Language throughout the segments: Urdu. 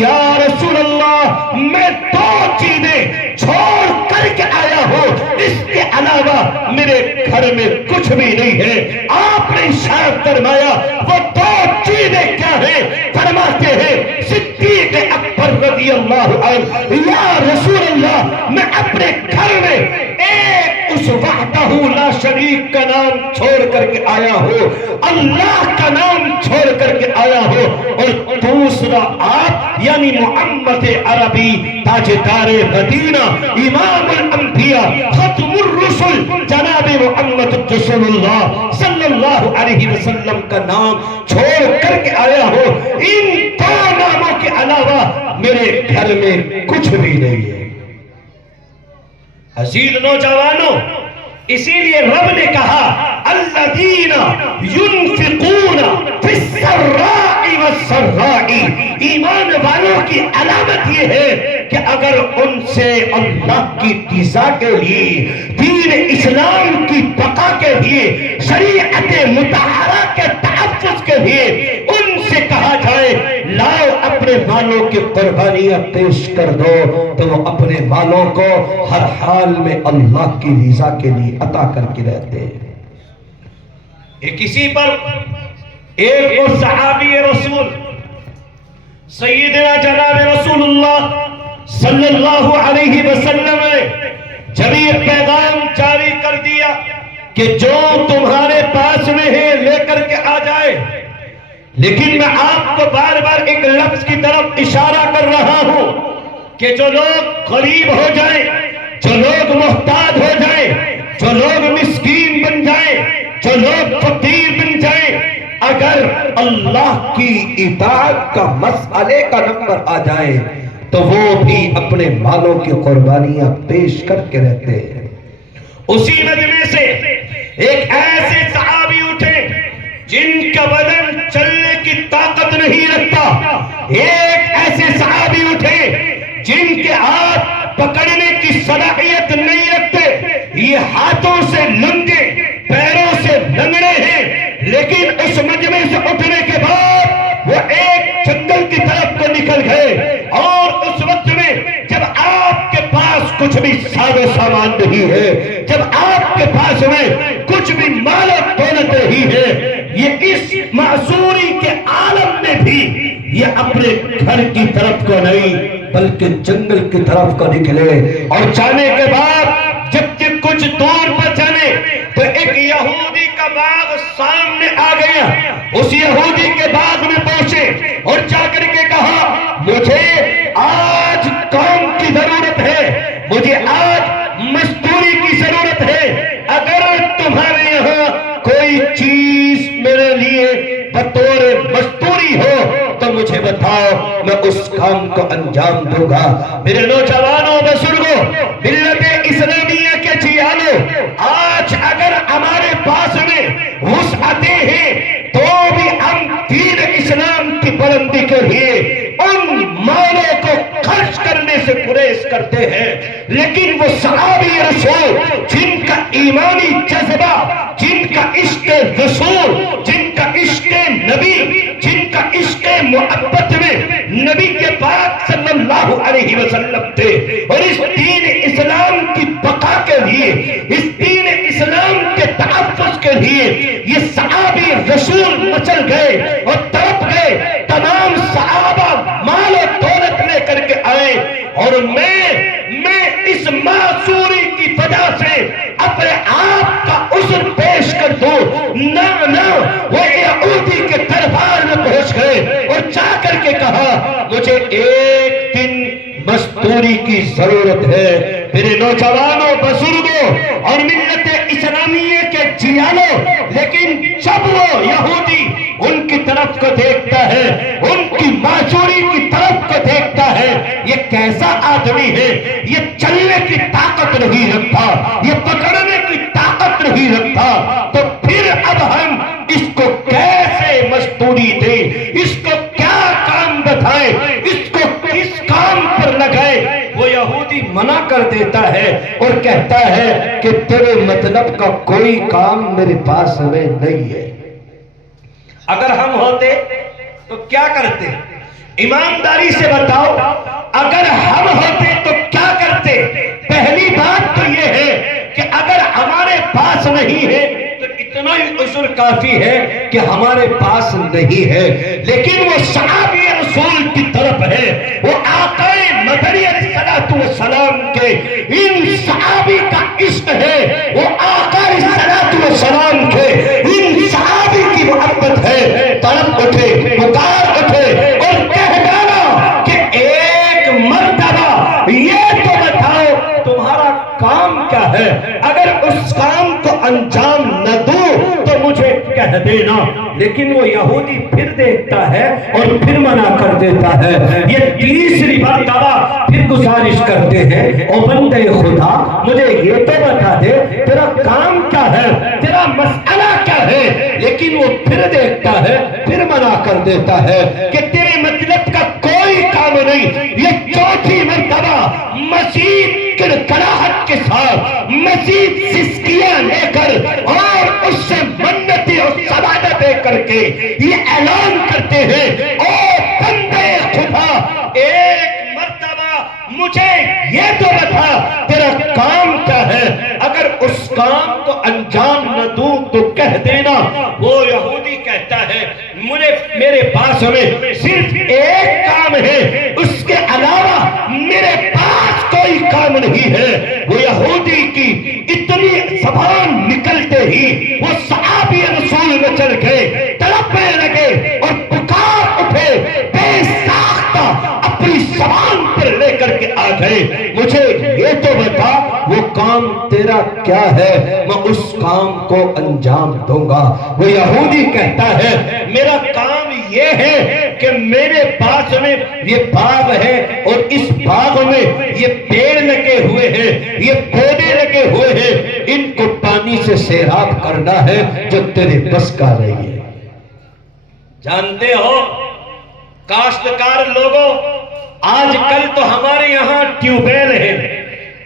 یا رسول اللہ میں دو چیزیں چھوڑ کر کے آیا ہوں، اس کے علاوہ میرے گھر میں کچھ بھی نہیں ہے۔ آپ نے ارشاد فرمایا وہ دو چیزیں کیا ہیں؟ فرماتے ہیں صدیق اکبر رضی اللہ عنہ، یا رسول اللہ میں اپنے گھر میں ایک اس وحدہ لا شریک کا نام چھوڑ کر کے آیا ہوں، اللہ کا نام چھوڑ کر کے آیا ہوں، اور دوسرا آپ یعنی محمد عربی تاجدار مدینہ امام الانبیاء ختم الرسل جناب محمد رسول اللہ صلی اللہ علیہ وسلم کا نام چھوڑ کر کے آیا ہوں۔ ان دو ناموں کے علاوہ میرے گھر میں کچھ بھی نہیں ہے۔ عزیز نوجوانوں، اسی لیے رب نے کہا الذین ينفقون فی السراء والضراء، ایمان والوں کی علامت یہ ہے کہ اگر ان سے اللہ کی رضا کے لیے، دین اسلام کی بقا کے لیے، شریعت مطہرہ کے تحفظ کے لیے ان سے کہا جائے لاؤ اپنے مالوں کی قربانیاں پیش کر دو، تو وہ اپنے مالوں کو ہر حال میں اللہ کی رضا کے لیے عطا کر کے رہتے ہیں۔ کسی پر ایک اور صحابی رسول سیدنا جناب رسول اللہ صلی اللہ علیہ وسلم نے جب یہ پیغام جاری کر دیا کہ جو تمہارے پاس میں ہے لے کر کے آ جائے، لیکن میں آپ کو بار بار ایک لفظ کی طرف اشارہ کر رہا ہوں کہ جو لوگ غریب ہو جائیں، جو لوگ محتاج ہو جائیں، جو لوگ مسکین بن جائیں، جو لوگ فقیر بن جائیں، اگر اللہ کی اطاعت کا مسئلے کا نمبر آ جائے تو وہ بھی اپنے مالوں کی قربانیاں پیش کر کے رہتے ہیں۔ اسی مجمع سے ایک ایسے صحابی اٹھے جن کا بدن چلنے کی طاقت نہیں رکھتا، ایک ایسے صحابی اٹھے جن کے ہاتھ پکڑنے کی صلاحیت نہیں رکھتے، یہ ہاتھوں سے ننگے پیروں سے لنگڑے ہیں، لیکن اس مجمع سے اٹھنے کے بعد وہ ایک جنگل کی طرف کو نکل گئے، اور اس وقت میں جب آپ کے پاس کچھ بھی ساز و سامان نہیں ہے، جب آپ کے پاس میں کچھ بھی مال و دولت نہیں ہے، یہ اس معذوری کے عالم میں بھی یہ اپنے گھر کی طرف کو نہیں بلکہ جنگل کی طرف کو نکلے، اور جانے کے بعد جب کہ کچھ دور پر چلے تو ایک یہودی کا باغ سامنے آ گیا۔ اس یہودی کے باغ میں پہنچے اور جا کر کے کہا مجھے آج کام کی ضرورت ہے، مجھے آج مزدوری کی ضرورت ہے، اگر تمہارے یہاں کوئی چیز میرے لیے بطور مزدوری ہو تو مجھے بتاؤ، میں اس کام کو انجام دوں گا۔ میرے نوجوانوں بزرگوں، ملت اسلامیہ کے جیانوں، آج اگر ہمارے پاس میں وسعتیں ہیں تو بھی ہم دین اسلام کی بلندی کے لیے ان مالوں کو خرچ کرنے سے گریز کرتے ہیں، لیکن وہ صحابی رسول جن کا ایمانی جذبہ، جن کا عشق رسول، جن کا عشق نبی، جن کا عشق محبت میں نبی کے پاک صلی اللہ علیہ وسلم تھے، اور اس دین اسلام کی بقا کے لیے، اس دین اسلام کے تحفظ کے لیے یہ صحابی رسول مچل گئے اور تڑپ گئے۔ تمام صحابہ مال و دولت لے کر کے آئے، اور میں اس معذوری کی وجہ سے اپنے آپ کا عذر پیش کر دوں، نہ وہ یہودی کے دربار میں پہنچ گئے اور جا کر کے کہا مجھے ایک دن مزدوری کی ضرورت ہے۔ میرے نوجوانوں بزرگوں اور ملت اسلامیہ کے جیانوں، لیکن جب وہ یہودی ان کی طرف کو دیکھتا ہے، ان کی معذوری کی طرف کو دیکھتا ہے، یہ کیسا آدمی ہے، یہ چلنے کی طاقت نہیں رکھتا، یہ پکڑنے کی طاقت نہیں رکھتا، تو پھر اب ہم اس کو کیسے مزدوری دیں، اس کو کیا کام بتائیں، اس کو کس کام پر لگائیں؟ وہ یہودی منع کر دیتا ہے اور کہتا ہے کہ تیرے مطلب کا کوئی کام میرے پاس میں نہیں ہے۔ اگر ہم ہوتے تو کیا کرتے؟ ایمانداری سے بتاؤ اگر ہم ہوتے تو کیا کرتے؟ پہلی بات تو یہ ہے کہ اگر ہمارے پاس نہیں ہے تو اتنا ہی عذر کافی ہے کہ ہمارے پاس نہیں ہے، لیکن وہ صحابی رسول کی طرف ہے، وہ آقا مدنی علیہ السلام کے ان صحابی کا عشق ہے، وہ آقا علیہ السلام کے ان صحابی کی محبت ہے۔ طرف اٹھے، پکار اٹھے اور کہہ ڈالا کہ ایک مرتبہ یہ تو بتاؤ تمہارا کام کیا ہے، اگر اس کام کو انجام نہ دوں تو مجھے کہہ دینا۔ لیکن وہ یہودی پھر دیکھتا ہے اور پھر منع کر دیتا ہے۔ یہ تیسری مرتبہ پھر گزارش کرتے ہیں، او بندے خدا مجھے یہ تو بتا دے تیرا کام کیا ہے، تیرا مسئلہ کیا ہے، لیکن وہ پھر دیکھتا ہے پھر منع کر دیتا ہے کہ تیرے مطلب کا کوئی کام نہیں۔ یہ چوتھی مرتبہ مزید کڑکڑاہٹ کے ساتھ، مزید سسکیاں لے کر اور اس سے منتیں اور سوالیں دے کر کے یہ اعلان کرتے ہیں، او بندے خدا ایک مرتبہ مجھے یہ تو بتا تیرا کام کیا ہے، اگر اس کام کو انجام نہ دوں تو کہہ دینا۔ وہ یہودی کہتا ہے میرے پاس میں صرف ایک کام ہے، اس کے علاوہ میرے پاس کوئی کام نہیں ہے۔ وہ یہودی کی اتنی زبان نکلتے ہی وہ صحابی رسول میں چل گئے، تڑپنے لگے اور پکار اٹھے، بے ساختہ اپنی زبان پر لے کر کے آ گئے، مجھے یہ تو بتا وہ کام تیرا کیا ہے، میں اس کام کو انجام دوں گا۔ وہ یہودی کہتا ہے میرا کام یہ ہے کہ میرے پاس میں یہ باغ ہے اور اس باغ میں یہ پیڑ لگے ہوئے ہیں، یہ پودے لگے ہوئے ہیں، ان کو پانی سے سیراب کرنا ہے جو تیرے بس کا نہیں ہے۔ جانتے ہو کاشتکار لوگوں، آج کل تو ہمارے یہاں ٹیوبویل ہے،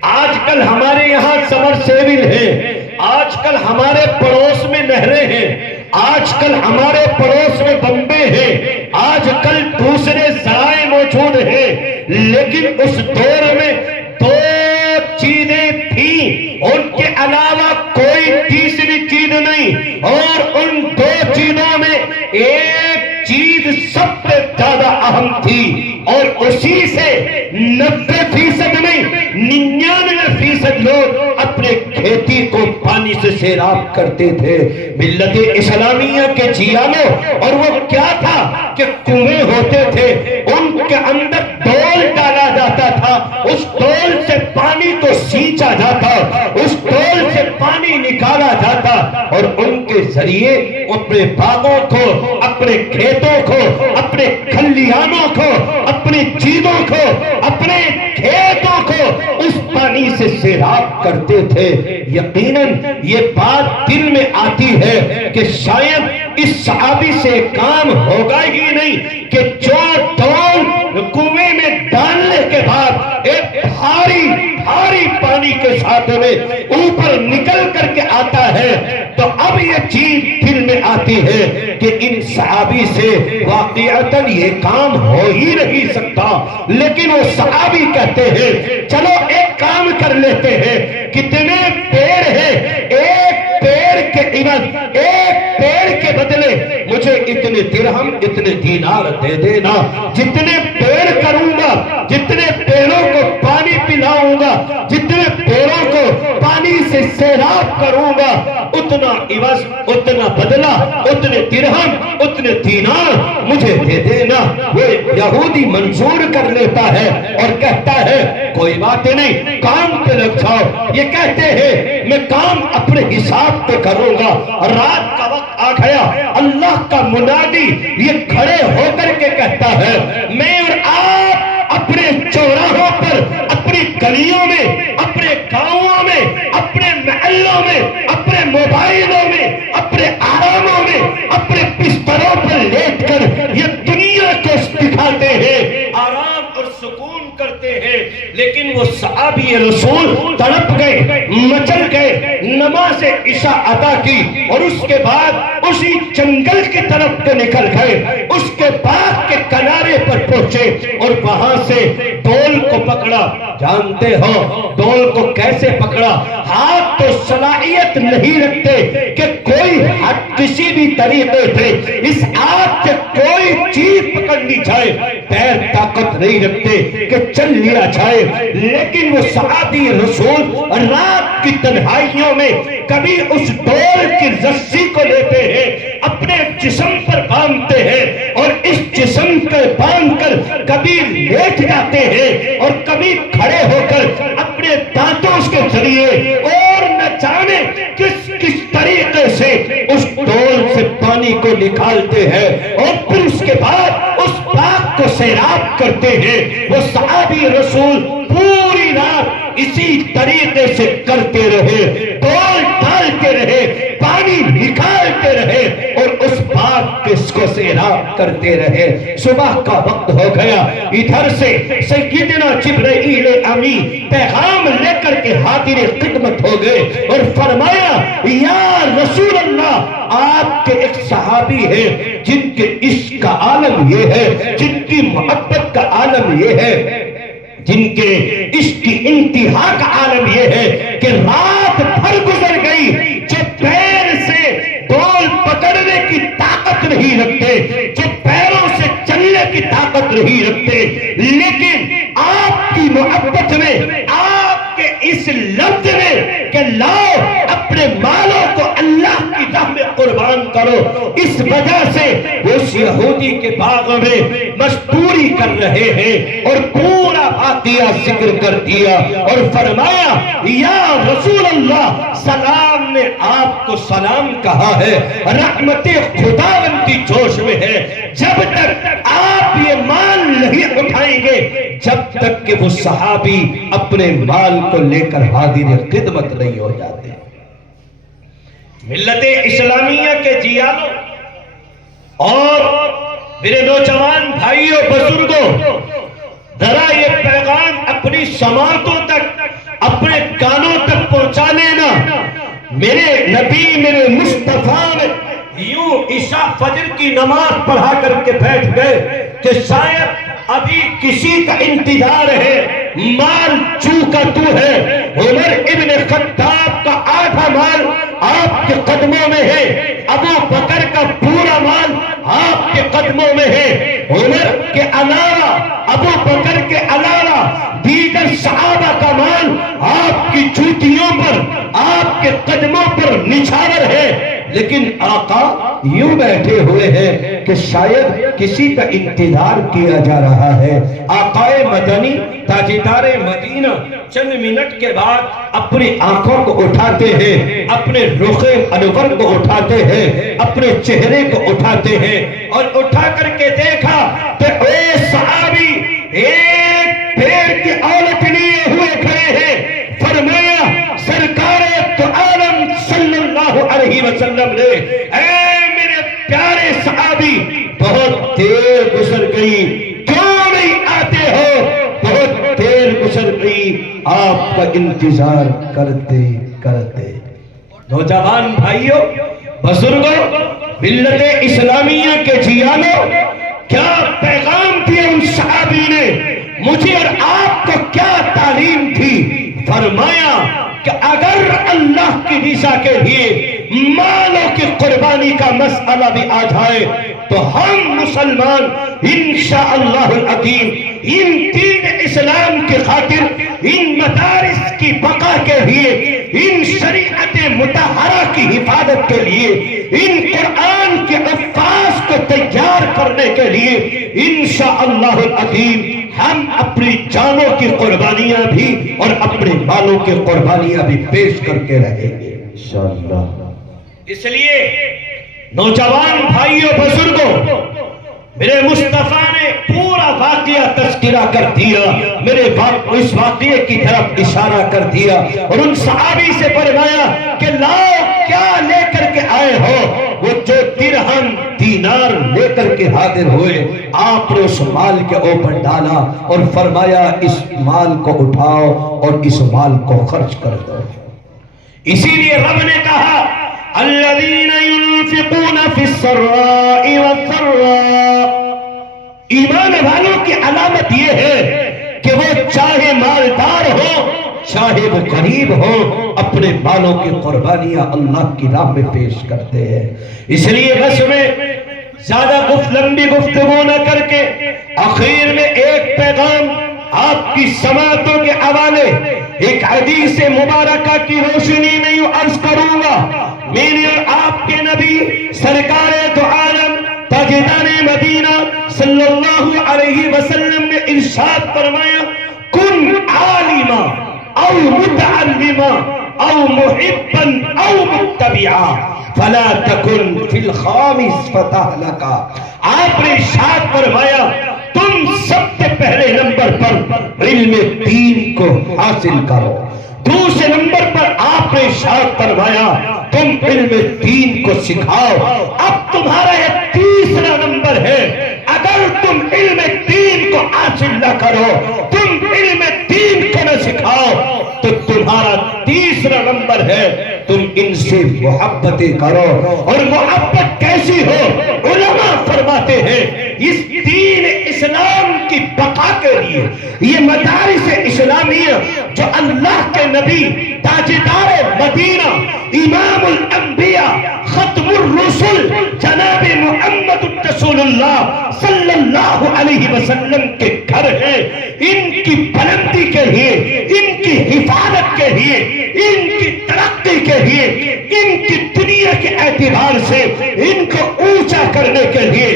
آج کل ہمارے یہاں سمرسیبل ہے، آج کل ہمارے پڑوس میں نہریں ہیں، آج کل ہمارے پڑوس میں بمبے ہیں، آج کل دوسرے ذرائع موجود ہیں، لیکن اس دور میں دو چیزیں تھیں، ان کے علاوہ کوئی تیسری چیز نہیں، اور ان دو چیزوں میں ایک چیز سب سے زیادہ اہم تھی، اور اسی سے 90% نہیں 99% لوگ اپنے کھیتی کو پانی سے سیراب کرتے تھے۔ ملت اسلامیہ کے جیانوں، اور وہ کیا تھا کہ کنویں ہوتے تھے، ان کے اندر ڈول ڈالا جاتا تھا، اس ڈول سے پانی کو سینچا جاتا، اس ڈول سے پانی نکالا جاتا، اور ان کے ذریعے اپنے باغوں کو، اپنے کھیتوں کو، اپنے کھلیانوں کو، اپنی چیزوں کو، اپنے کھیتوں کو اس پانی سے سیراب کرتے تھے۔ یقیناً یہ بات دل میں آتی ہے کہ شاید اس صحابی سے کام ہوگا ہی نہیں کہ جو ڈول کنویں میں ڈالنے کے بعد ایک بھاری پانی کے ساتھ میں اوپر نکل کر کے آتا ہے، تو اب یہ چیز دل میں آتی ہے کہ ان صحابی سے واقعتاً یہ کام ہو ہی نہیں سکتا، لیکن وہ صحابی کہتے ہیں چلو ایک کام کر لیتے ہیں، کتنے پیڑ ہیں، ایک پیڑ کے عوض، ایک پیڑ کے بدلے مجھے اتنے درہم اتنے دینار دے دینا، جتنے پیڑ کروں گا، جتنے پیڑوں کو پانی پلاؤں گا، جتنے پیڑوں کو پانی سے سیراب کروں گا، اتنا عوض، اتنا بدلہ، اتنے درہم، اتنے دینار مجھے دے دینا۔ وہ یہودی منظور کر لیتا ہے اور کہتا ہے کوئی بات نہیں، کام پہ لگ جاؤ۔ یہ کہتے ہیں میں کام اپنے حساب پہ کروں گا۔ رات کا وقت آ گیا، اللہ کا منادی یہ کھڑے ہو کر کے کہتا ہے میں اور آپ اپنے چوراہوں پر، اپنی گلیوں میں، اپنے گاؤں میں، اپنے محلوں میں، اپنے موبائلوں میں، اپنے آراموں میں، اپنے بستروں پر لیٹ کر یہ دنیا کو دکھاتے ہیں، آرام اور سکون کرتے ہیں، لیکن وہ صحابی رسول تڑپ گئے، مچل گئے، نماز عشاء ادا کی اور اس کے بعد اسی جنگل کی طرف کو نکل گئے، اس کے باغ کے کنارے پر پہنچے اور وہاں سے ڈول کو پکڑا۔ جانتے ہو ڈول کو کیسے پکڑا؟ ہاتھ تو صلاحیت نہیں رکھتے کہ کوئی کسی بھی طریقے سے اس ہاتھ سے کوئی چیز پکڑنی جائے، پیر طاقت نہیں رکھتے کہ چل لیا جائے، لیکن وہ صحابی رسول رات کی تنہائیوں میں کبھی اس ڈول کی رسی کو لیتے ہیں، اپنے جسم پر باندھتے ہیں اور اس جسم کو باندھ کر کبھی لیٹ جاتے ہیں اور کبھی کھڑے ہو کر اپنے دانتوں کے ذریعے اور نہ جانے کس طریقے سے اس ڈول سے پانی کو نکالتے ہیں اور پھر اس کے بعد اس باغ کو سیراب کرتے ہیں۔ وہ صحابی رسول پوری رات اسی طریقے سے کرتے رہے، ڈول ڈالتے رہے، پانی نکالتے رہے اور اس باغ کو سیراب کرتے رہے۔ صبح کا وقت ہو گیا، ادھر سے سیدنا جبرائیل امین پیغام لے کر کے حاضر خدمت ہو گئے اور فرمایا یا رسول اللہ، آپ کے ایک صحابی ہے جن کے عشق کا عالم یہ ہے، جن کی محبت کا عالم یہ ہے، جن کے عشق کی انتہا کا عالم یہ ہے کہ رات بھر گزر گئی، جو پیر سے ڈول پکڑنے کی طاقت نہیں رکھتے، جو پیروں سے چلنے کی طاقت نہیں رکھتے، لیکن آپ کی محبت میں، آپ کے اس لفظ میں کہ لاؤ اپنے مالوں کو اللہ کی راہ میں قربان کرو، اس وجہ سے اس یہودی کے باغ میں مزدوری کر رہے ہیں اور پورا واقعہ ذکر کر دیا اور فرمایا یا رسول اللہ، سلام نے آپ کو سلام کہا ہے، رحمت خداوندی جوش میں ہے، جب تک آپ یہ مال نہیں اٹھائیں گے، جب تک کہ وہ صحابی اپنے مال کو لے کر حاضر خدمت نہیں ہو جاتے۔ ملت اسلامیہ کے جیالوں اور میرے نوجوان بھائیوں بزرگوں، ذرا یہ پیغام اپنی سماعتوں تک، اپنے کانوں تک پہنچا لینا۔ میرے نبی، میرے مصطفیٰ نے یوں عشاء فجر کی نماز پڑھا کر کے بیٹھ گئے کہ شاید ابھی کسی کا انتظار ہے، مال چوکا تو ہے۔ عمر ابن خطاب کا آدھا مال آپ کے قدموں میں ہے، ابو بکر کا پورا مال آپ کے قدموں میں ہے، عمر کے علاوہ، ابو بکر کے علاوہ دیگر صحابہ کا مال آپ کی جوتیوں پر، آپ کے قدموں پر نچھاور ہے، لیکن آقا یوں بیٹھے ہوئے ہیں کہ شاید کسی کا انتظار کیا جا رہا ہے۔ آقا مدنی تاجدار مدینہ چند منٹ کے بعد اپنی آنکھوں کو اٹھاتے ہیں، اپنے رخ انور کو اٹھاتے ہیں، اپنے چہرے کو اٹھاتے ہیں اور اٹھا کر کے دیکھا کہ اے صحابی ایک پیر کی اولت لیے ہوئے کھڑے ہیں۔ فرمایا سرکار تو عالم صلی اللہ علیہ وسلم نے اے میرے پیارے صحابی، بہت دیر گزر گئی، کیوں نہیں آتے ہو؟ بہت دیر گزر گئی، آپ کا انتظار کرتے کرتے۔ نوجوان بھائیوں بزرگوں، ملت اسلامیہ کے جیانوں، کیا پیغام دیا ان صحابی نے؟ مجھے اور آپ کو کیا تعلیم تھی؟ فرمایا کہ اگر اللہ کی رضا کے لیے مالوں کی قربانی کا مسئلہ بھی آ جائے تو ہم مسلمان انشاءاللہ العظیم ان دین اسلام کی خاطر، ان مدارس کی بقا کے لیے، ان شریعت مطہرہ کی حفاظت کے لیے، ان قرآن کے حفاظ کو تیار کرنے کے لیے انشاءاللہ العظیم ہم اپنی جانوں کی قربانیاں بھی اور اپنے مالوں کی قربانیاں بھی پیش کر کے رہیں گے انشاءاللہ۔ اس لیے نوجوان بھائیوں بزرگوں، میرے مصطفیٰ نے پورا واقعہ تذکرہ کر دیا، میرے اس واقعے کی طرف اشارہ کر دیا اور ان صحابی سے فرمایا کہ لاؤ کیا لے کر کے آئے ہو؟ وہ جو درہم دینار لے کر کے کے حاضر ہوئے، آپ نے اس مال کے اوپر ڈالا اور فرمایا اس مال کو اٹھاؤ اور اس مال کو خرچ کر دو۔ اسی لیے رب نے کہا الذین ينفقون فی السراء والضراء، ایمان والوں کی علامت یہ ہے کہ وہ چاہے مالدار ہو چاہے وہ غریب ہو، اپنے مالوں کی قربانیاں اللہ کی راہ میں پیش کرتے ہیں۔ اس لیے بس میں زیادہ لمبی گفتگو نہ کر کے آخر میں ایک پیغام آپ کی سماعتوں کے حوالے ایک حدیث مبارکہ کی روشنی میں یوں عرض کروں گا۔ میرے اور آپ کے نبی سرکار دو عالم تاجدار مدینہ صلی اللہ علیہ وسلم نے ارشاد فرمایا کن عالما او متعلما او محبا او متبعا فلا تکن فی الخامس فتہلکا۔ آپ نے ارشاد فرمایا تم سب سے پہلے نمبر پر علم دین کو حاصل کرو، دوسرے نمبر پر آپ نے ارشاد فرمایا تم علم دین کو سکھاؤ۔ اب تمہارا یہ تیسرا نمبر ہے، اگر تم علم دین کو حاصل نہ کرو، تم علم دین کو نہ سکھاؤ، تو تمہارا تیسرا نمبر ہے تم ان سے محبتیں کرو۔ اور محبت کیسی ہو؟ علماء فرماتے ہیں اس دین اسلام کی بقا کے لیے یہ مدارس اسلامیہ جو اللہ کے نبی تاجدار مدینہ امام الانبیاء ختم الرسل جناب محمد رسول اللہ صلی اللہ علیہ وسلم کے گھر ہیں، ان کی بلندی کے لیے، ان کی حفاظت کے لیے، ان کی ترقی کے لیے، ان کی دنیا کے اعتبار سے ان کو اونچا کرنے کے لیے،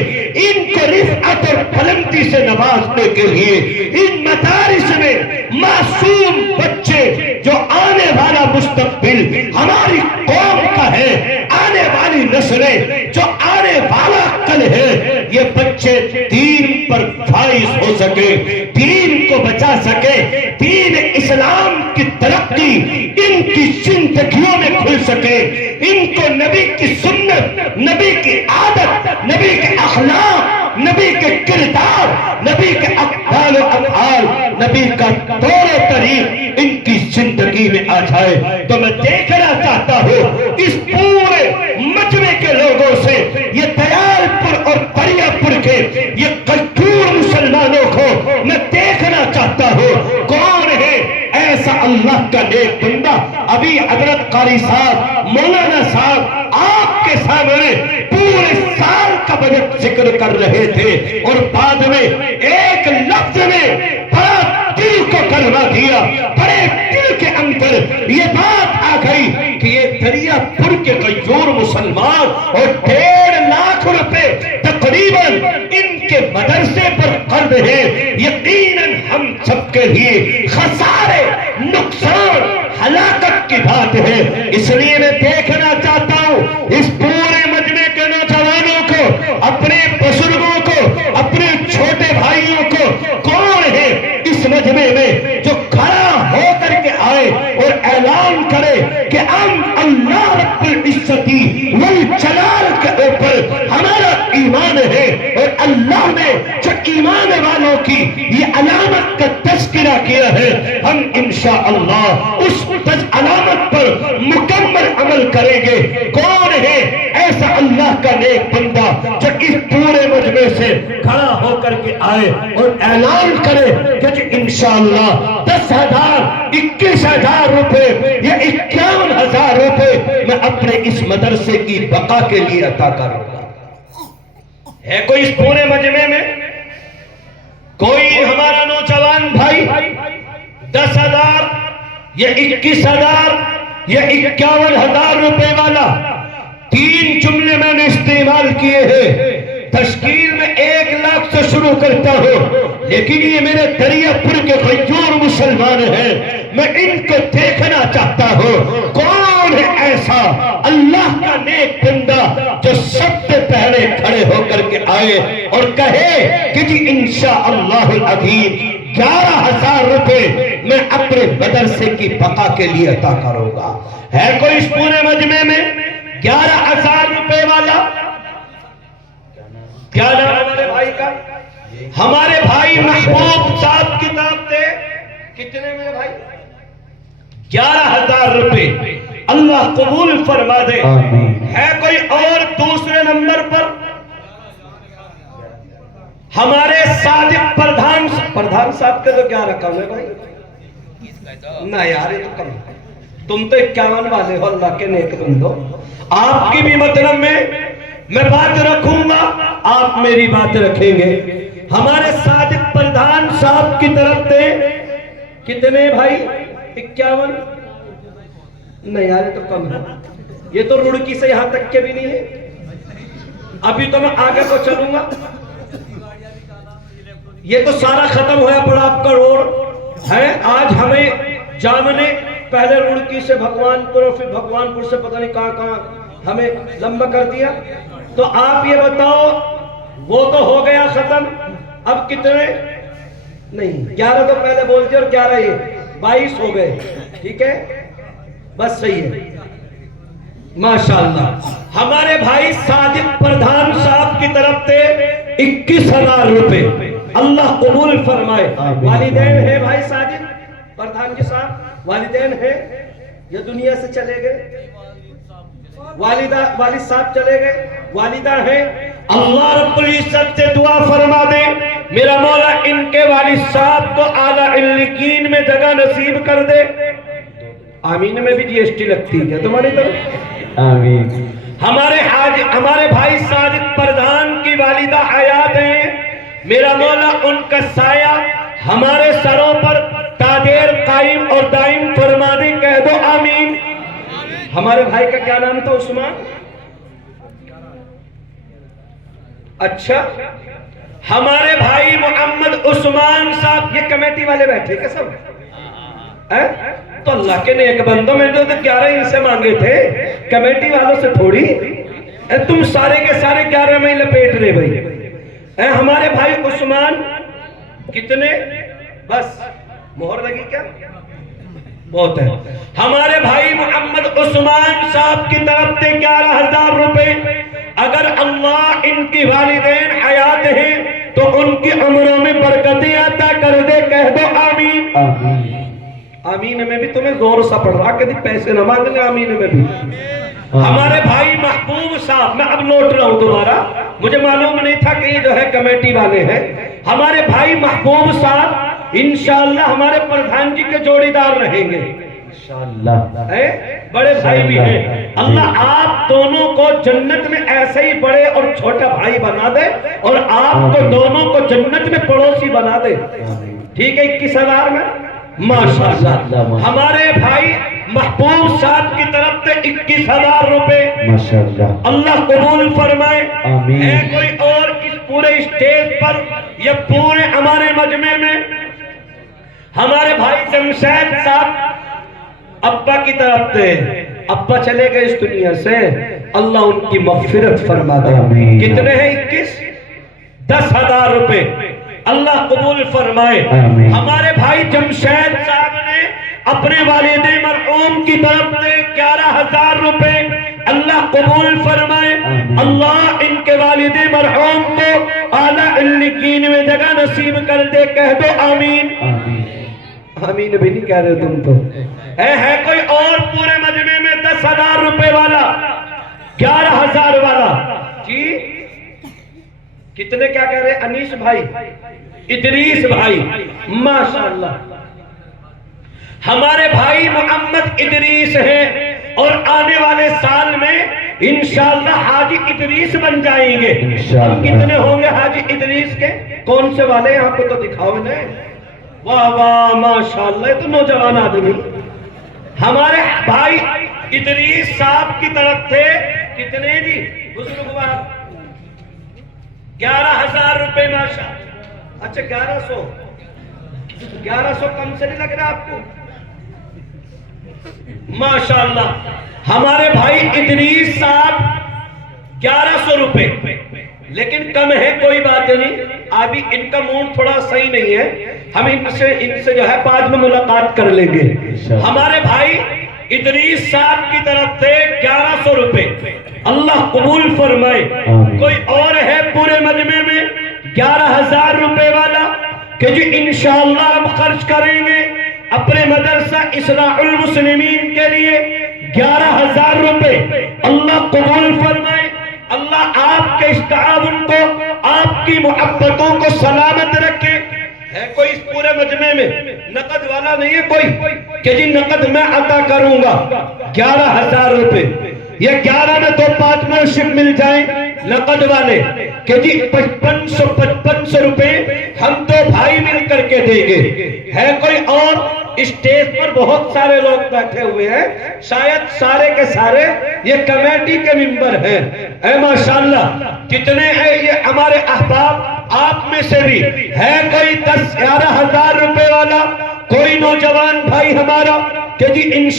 ان کو رفعت اور بلندی سے نوازنے کے لیے ان مدارس میں معصوم بچے جو آنے والا مستقبل ہماری قوم کا ہے، آنے والی نسلیں جو آنے والا کل ہے، یہ بچے دین پر فائز ہو سکے، دین کو بچا سکے، دین اسلام کی ترقی ان کی زندگیوں میں کھل سکے، ان کو نبی کی سنت، نبی کی عادت، نبی کے اخلاق، نبی کے کردار، نبی کے اقوال و افعال، نبی کا طور و طریق ان کی زندگی میں آ جائے۔ تو میں دیکھنا چاہتا ہوں اس پورے مجمع کے لوگوں سے، یہ دیال پور اور دریا پور کے یہ قلتور مسلمانوں کو میں دیکھنا چاہتا ہوں کون ہے ایسا اللہ کا نیک بندہ۔ ابھی حضرت قاری صاحب، مولانا صاحب آپ کے سامنے پورے سال کا بجٹ ذکر کر رہے تھے اور بعد میں ایک لفظ میں بڑا دل کو کروا دیا، بڑے دل کے اندر یہ بات آ گئی کہ یہ دریا پور کے غیور مسلمان اور 1.5 لاکھ روپے تقریباً ان کے مدرسے پر قرض ہے، یقیناً ہم سب کے لیے خسارے، نقصان، ہلاکت کی بات ہے۔ اس لیے میں دیکھنا چاہتا ہوں اس پورے مجمع کے نوجوانوں کو، اپنے بزرگوں کو، اپنے چھوٹے بھائیوں کو، کون ہے اس مجمع میں جو کھڑا ہو کر کے آئے اور اعلان کرے کہ ہم اللہ رب العزت والجلال کے اوپر ہمارا ایمان ہے، اور اللہ نے جو ایمان والوں کی یہ علامت کا تذکرہ کیا ہے، ہم انشاءاللہ اس علامت پر مکمل عمل کریں گے۔ کون ہے ایسا اللہ کا نیک بندہ جو اس پورے مجمع سے کھڑا ہو کر کے آئے اور اعلان کرے کہ انشاءاللہ 10,000 21,000 روپے یا 51,000 روپے میں اپنے اس مدرسے کی بقا کے لیے عطا کروں گا؟ ہے کوئی اس پورے مجمع میں کوئی ہمارا نوجوان بھائی 10,000 یا 21,000 یا 51,000 روپے والا؟ 3 جملے میں نے استعمال کیے ہیں، تشکیل میں 1 لاکھ سے شروع کرتا ہوں، لیکن یہ میرے دریا پور کے غیور مسلمان ہیں، میں ان کو دیکھنا چاہتا ہوں کون ہے ایسا اللہ کا نیک بندہ جو سب سے پہلے کھڑے ہو کر کے آئے اور کہے کہ جی انشاءاللہ العظیم 11,000 روپے میں اپنے مدرسے کی بقا کے لیے عطا کروں گا؟ ہے کوئی اس پورے مجمع میں 11,000 روپے والا؟ کیا نام ہمارے بھائی کا؟ ہمارے بھائی محبوب صاحب کی طرف سے کتنے میرے بھائی؟ 11,000 روپے اللہ قبول فرما دے. ہے کوئی اور دوسرے نمبر پر؟ ہمارے صادق پردھان صاحب کے تو کیا رقم ہے بھائی؟ نہ یار یہ تو کم ہے. تم تو 51 والے ہو اللہ کے نیک بندو. آپ کی بھی مطلب میں بات رکھوں گا، آپ میری بات رکھیں گے. ہمارے صادق پردھان صاحب کی طرف سے کتنے بھائی؟ 51. نہیں یار یہ تو کم ہے. یہ تو رڑکی سے یہاں تک کے بھی نہیں ہے. ابھی تو میں آگے کو چلوں گا. یہ تو سارا ختم ہوا پڑا آپ کا روڈ ہے. آج ہمیں جامنے پہلے رڑکی سے بھگوان پور اور پھر بھگوان پور سے پتہ نہیں کہاں ہمیں لمبا کر دیا. تو آپ یہ بتاؤ وہ تو ہو گیا ختم. اب کتنے؟ نہیں 11 تو پہلے بولتے اور 11 یہ 22 ہو گئے. ٹھیک ہے بس صحیح ہے ماشاءاللہ. ہمارے بھائی صادق پردھان صاحب کی طرف سے 21,000 روپے اللہ قبول فرمائے. والدین ہے بھائی صادق پردھان کے صاحب؟ والدین ہے یا دنیا سے چلے گئے؟ والد صاحب چلے گئے. والدہ ہے. اللہ رب العزت سے دعا فرما دے میرا مولا ان کے والد صاحب کو اعلیٰ علیین میں جگہ نصیب کر دے. آمین میں بھی جی ایس ٹی لگتی ہے تمہاری طرف. آمین. ہمارے بھائی صادق پردھان کی والدہ حیات ہیں. میرا مولا ان کا سایہ ہمارے سروں پر تاجر قائم اور دائم فرما دے. کہہ دو آمین. ہمارے بھائی کا کیا نام تھا؟ عثمان. اچھا ہمارے بھائی محمد عثمان صاحب. یہ کمیٹی والے بیٹھے کیا سب؟ تو اللہ کے نیک بندوں میں تو 11 ان سے مانگے تھے کمیٹی والوں سے تھوڑی. تم سارے کے سارے 11 میں لپیٹ رہے بھائی. ہمارے بھائی عثمان کتنے؟ بس مہر لگی کیا؟ بہت ہے. ہمارے بھائی محمد عثمان صاحب کی طرف سے 11,000 روپے. اگر اللہ ان کی والدین حیات ہیں تو ان کی عمروں میں برکتیں عطا کر دے. کہہ دو آمین. آمین میں بھی تمہیں زور سا پڑ رہا کہ پیسے نہ مانگنے. آمین میں بھی. ہمارے بھائی محبوب صاحب. میں اب لوٹ رہا ہوں دوبارہ, مجھے معلوم نہیں تھا کہ یہ جو ہے کمیٹی والے ہیں. ہمارے بھائی محبوب صاحب انشاءاللہ ہمارے پردھان جی کے جوڑی دار رہیں گے انشاءاللہ. بڑے بھائی بھی ہیں. اللہ آپ دونوں کو جنت میں ایسے ہی بڑے اور چھوٹا بھائی بنا دے اور آپ کو دونوں کو جنت میں پڑوسی بنا دے. ٹھیک ہے 21,000 میں ماشاءاللہ. ہمارے بھائی محبوب صاحب کی طرف سے 21,000 روپے ماشاءاللہ اللہ قبول فرمائے. ہے کوئی اور اس پورے اسٹیج پر یا پورے ہمارے مجمع میں؟ ہمارے بھائی جمشید صاحب ابا کی طرف سے. ابا چلے گئے اس دنیا سے, اللہ ان کی مغفرت فرما دے. کتنے ہیں 21؟ 10,000 روپے اللہ قبول فرمائے. ہمارے بھائی جمشید صاحب نے اپنے والد مرحوم کی طرف سے 11,000 روپے اللہ قبول فرمائے. اللہ ان کے والد مرحوم کو اعلیٰ علیین میں جگہ نصیب کر دے. کہہ دو آمین. آمین بھی نہیں کہہ رہے تم تو. ہے کوئی اور پورے مجمع میں 10,000 روپے والا 11,000 والا؟ جی کتنے کیا کہہ رہے؟ انیس بھائی, ادریس بھائی ماشاءاللہ. ہمارے بھائی محمد ادریس ہیں اور آنے والے سال میں انشاءاللہ حاجی ادریس بن جائیں گے. کتنے ہوں گے حاجی ادریس کے؟ کون سے والے یہاں پہ تو دکھاؤ انہیں. واہ واہ ماشاءاللہ, یہ تو نوجوان آدمی. ہمارے بھائی ادریس صاحب کی طرف سے کتنے جی بزرگوار؟ 11,000 روپے ماشاءاللہ. اچھا 1100 کم سے نہیں لگ رہا آپ کو؟ ماشاءاللہ. ہمارے بھائی ادریس صاحب 1100 روپے, لیکن کم ہے کوئی بات نہیں. ابھی ان کا موڈ تھوڑا صحیح نہیں ہے, ہم ان سے جو ہے بعد میں ملاقات کر لیں گے. ہمارے بھائی ادریس صاحب کی طرف سے 1100 روپے، اللہ قبول فرمائے۔ کوئی اور ہے پورے مجمع میں 11,000 روپے والا کہ جی انشاءاللہ ہم خرچ کریں گے اپنے مدرسہ اصلاح المسلمین کے لیے 11,000 روپے، اللہ قبول فرمائے۔ اللہ آپ کے اس تعاون کو، آپ کی محبتوں کو سلامت رکھے۔ ہے کوئی اس پورے مجمع میں نقد والا نہیں ہے کوئی کہ جی نقد میں عطا کروں گا 11,000 روپے؟ یہ 11 میں تو پارٹنرشپ مل جائیں نقد والے کہ جی 5500 روپے ہم تو بھائی مل کر کے دیں گے۔ ہے کوئی اور؟ اسٹیج پر بہت سارے لوگ بیٹھے ہوئے ہیں، شاید سارے کے سارے یہ کمیٹی کے ممبر ہیں۔ اے ماشاءاللہ کتنے ہیں یہ ہمارے احباب؟ آپ میں سے بھی ہے کوئی 10-11 ہزار روپے والا، کوئی نوجوان بھائی ہمارا کہ جی انشاءاللہ